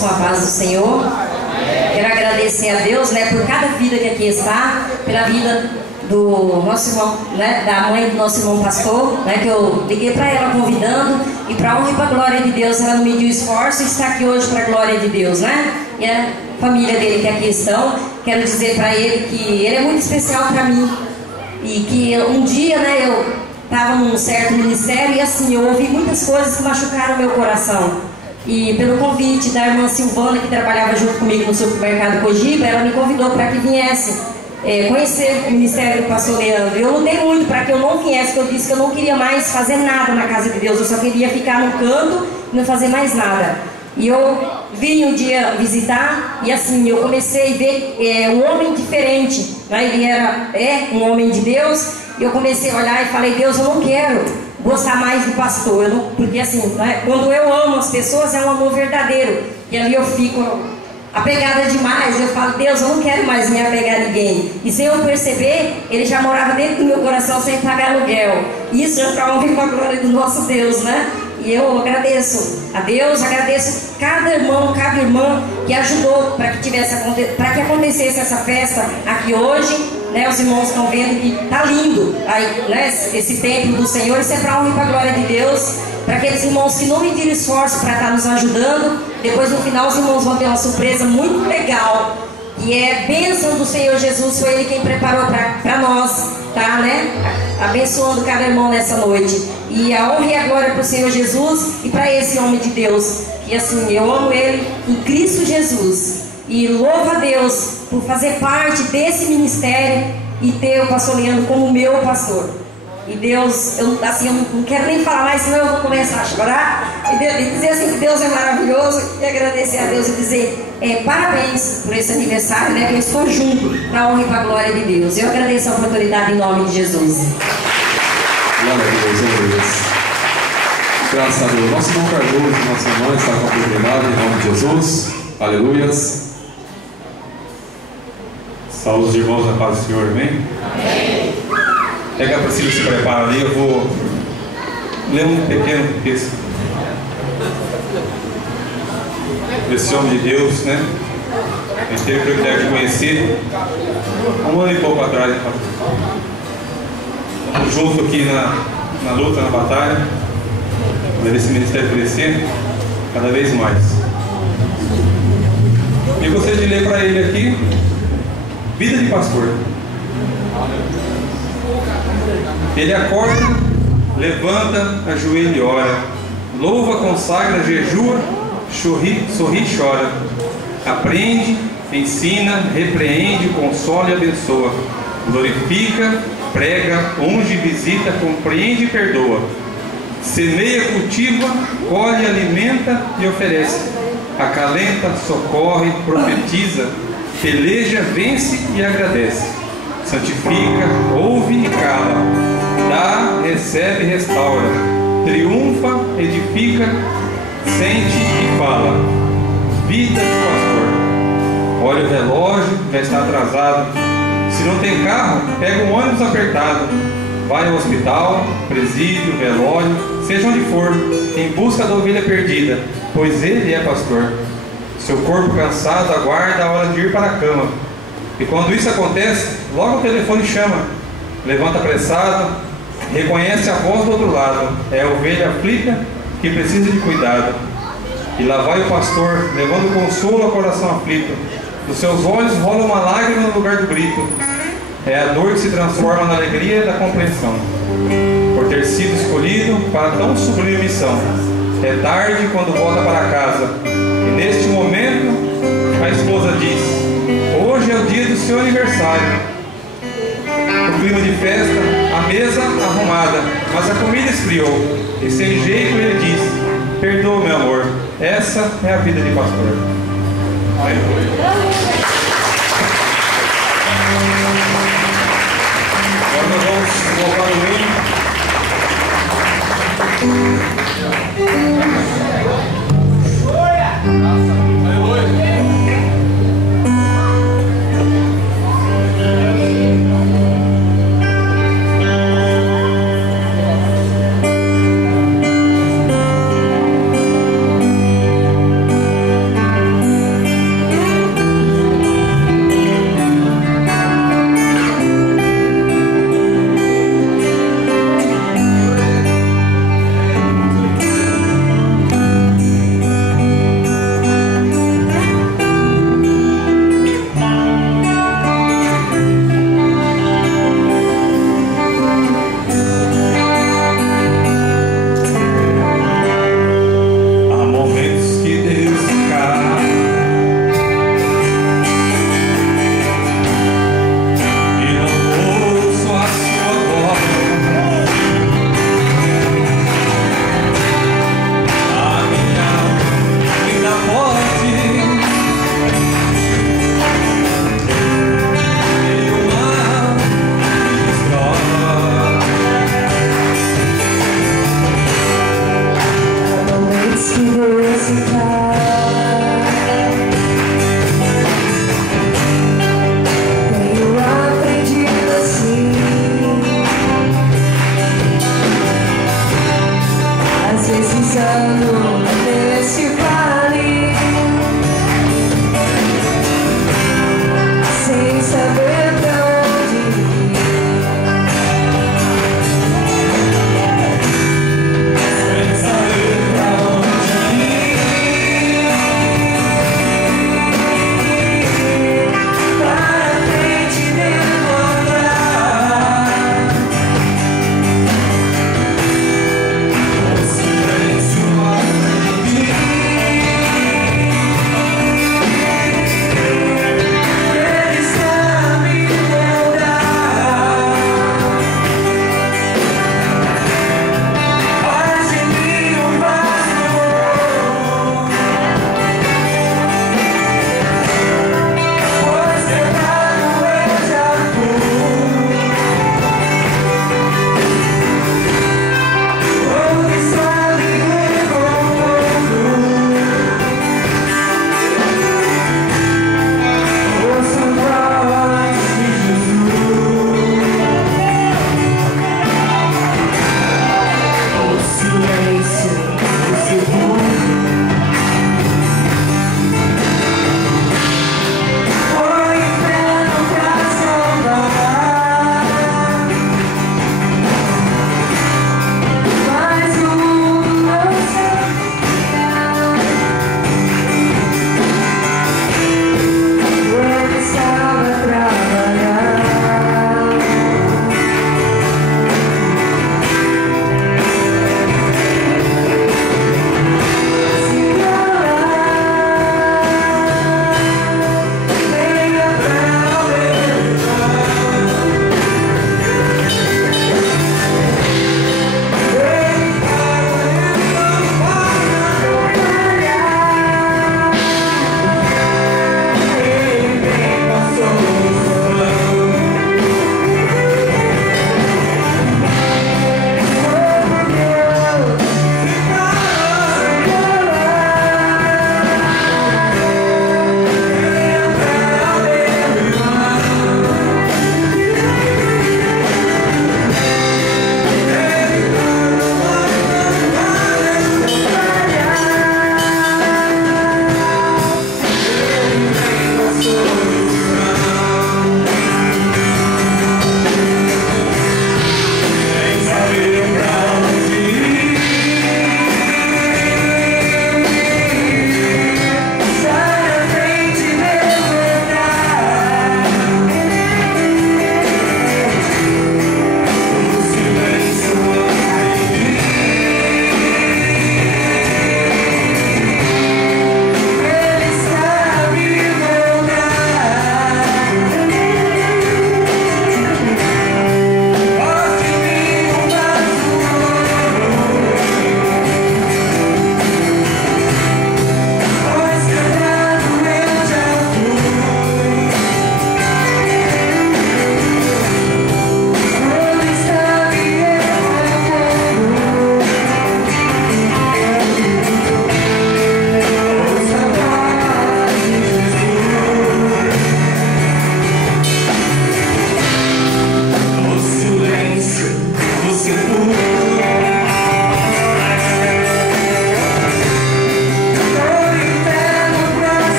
Com a paz do Senhor. Quero agradecer a Deus, por cada vida que aqui está, pela vida do nosso irmão, da mãe do nosso irmão pastor, que eu liguei para ela convidando, e para a honra e para a glória de Deus, ela não mediu esforço e está aqui hoje para a glória de Deus, E a família dele que aqui estão, quero dizer para ele que ele é muito especial para mim, e que um dia, eu estava num certo ministério e assim, eu ouvi muitas coisas que machucaram meu coração. E pelo convite da irmã Silvana, que trabalhava junto comigo no supermercado Cogiba, ela me convidou para que viesse conhecer o ministério do pastor Leandro. Eu lutei muito para que eu não viesse, porque eu disse que eu não queria mais fazer nada na casa de Deus, eu só queria ficar no canto e não fazer mais nada. E eu vim um dia visitar e assim, eu comecei a ver um homem diferente, ele é um homem de Deus, e eu comecei a olhar e falei: Deus, eu não quero gostar mais do pastor, porque assim, quando eu amo as pessoas é um amor verdadeiro, e ali eu fico apegada demais, eu falo: Deus, eu não quero mais me apegar a ninguém, e sem eu perceber, ele já morava dentro do meu coração sem pagar aluguel. Isso é para honra e para a glória do nosso Deus, E eu agradeço a Deus, agradeço cada irmão, cada irmã que ajudou para que acontecesse essa festa aqui hoje. Os irmãos estão vendo que está lindo aí, esse templo do Senhor. Isso é para a honra e para a glória de Deus, para aqueles irmãos que não mediram esforço para estar nos ajudando. Depois no final os irmãos vão ter uma surpresa muito legal, que é bênção do Senhor Jesus. Foi Ele quem preparou para nós, abençoando cada irmão nessa noite. E a honra e a glória para o Senhor Jesus e para esse homem de Deus, que assim, eu amo Ele em Cristo Jesus. E louvo a Deus por fazer parte desse ministério e ter o pastor Leandro como meu pastor. E Deus, eu não quero nem falar mais, senão eu vou começar a chorar. E dizer assim que Deus é maravilhoso, e agradecer a Deus e dizer parabéns por esse aniversário, que eu estou junto para a honra e para a glória de Deus. Eu agradeço a oportunidade em nome de Jesus. Glória a Deus, aleluia. Graças a Deus. Nosso irmão Cardoso, nossa irmã, está com a oportunidade em nome de Jesus. Aleluias. Saúde os irmãos na paz do Senhor, amém? Amém. É que a Priscila se prepara ali, eu vou ler um pequeno texto desse homem de Deus, A gente teve o privilégio de conhecer um ano e pouco atrás. Estamos juntos aqui na luta, na batalha, para ver esse ministério crescer cada vez mais. E eu gostaria de ler para ele aqui vida de pastor. Ele acorda, levanta, ajoelha e ora, louva, consagra, jejua, sorri e chora, aprende, ensina, repreende, consola e abençoa, glorifica, prega, unge, visita, compreende e perdoa, semeia, cultiva, colhe, alimenta e oferece, acalenta, socorre, profetiza, peleja, vence e agradece, santifica, ouve e cala, dá, recebe e restaura, triunfa, edifica, sente e fala. Vida de pastor. Olha o relógio, já está atrasado. Se não tem carro, pega um ônibus apertado, vai ao hospital, presídio, velório, seja onde for, em busca da ovelha perdida, pois ele é pastor. Seu corpo cansado aguarda a hora de ir para a cama. E quando isso acontece, logo o telefone chama. Levanta apressado, reconhece a voz do outro lado. É a ovelha aflita que precisa de cuidado. E lá vai o pastor, levando consolo ao coração aflito. Dos seus olhos rola uma lágrima no lugar do grito. É a dor que se transforma na alegria da compreensão, por ter sido escolhido para tão sublime missão. É tarde quando volta para casa, e neste momento a esposa diz: hoje é o dia do seu aniversário. O clima de festa, a mesa arrumada, mas a comida esfriou, e sem jeito ele diz: perdoa, meu amor, essa é a vida de pastor. Agora nós vamos voltar no meio. Glória!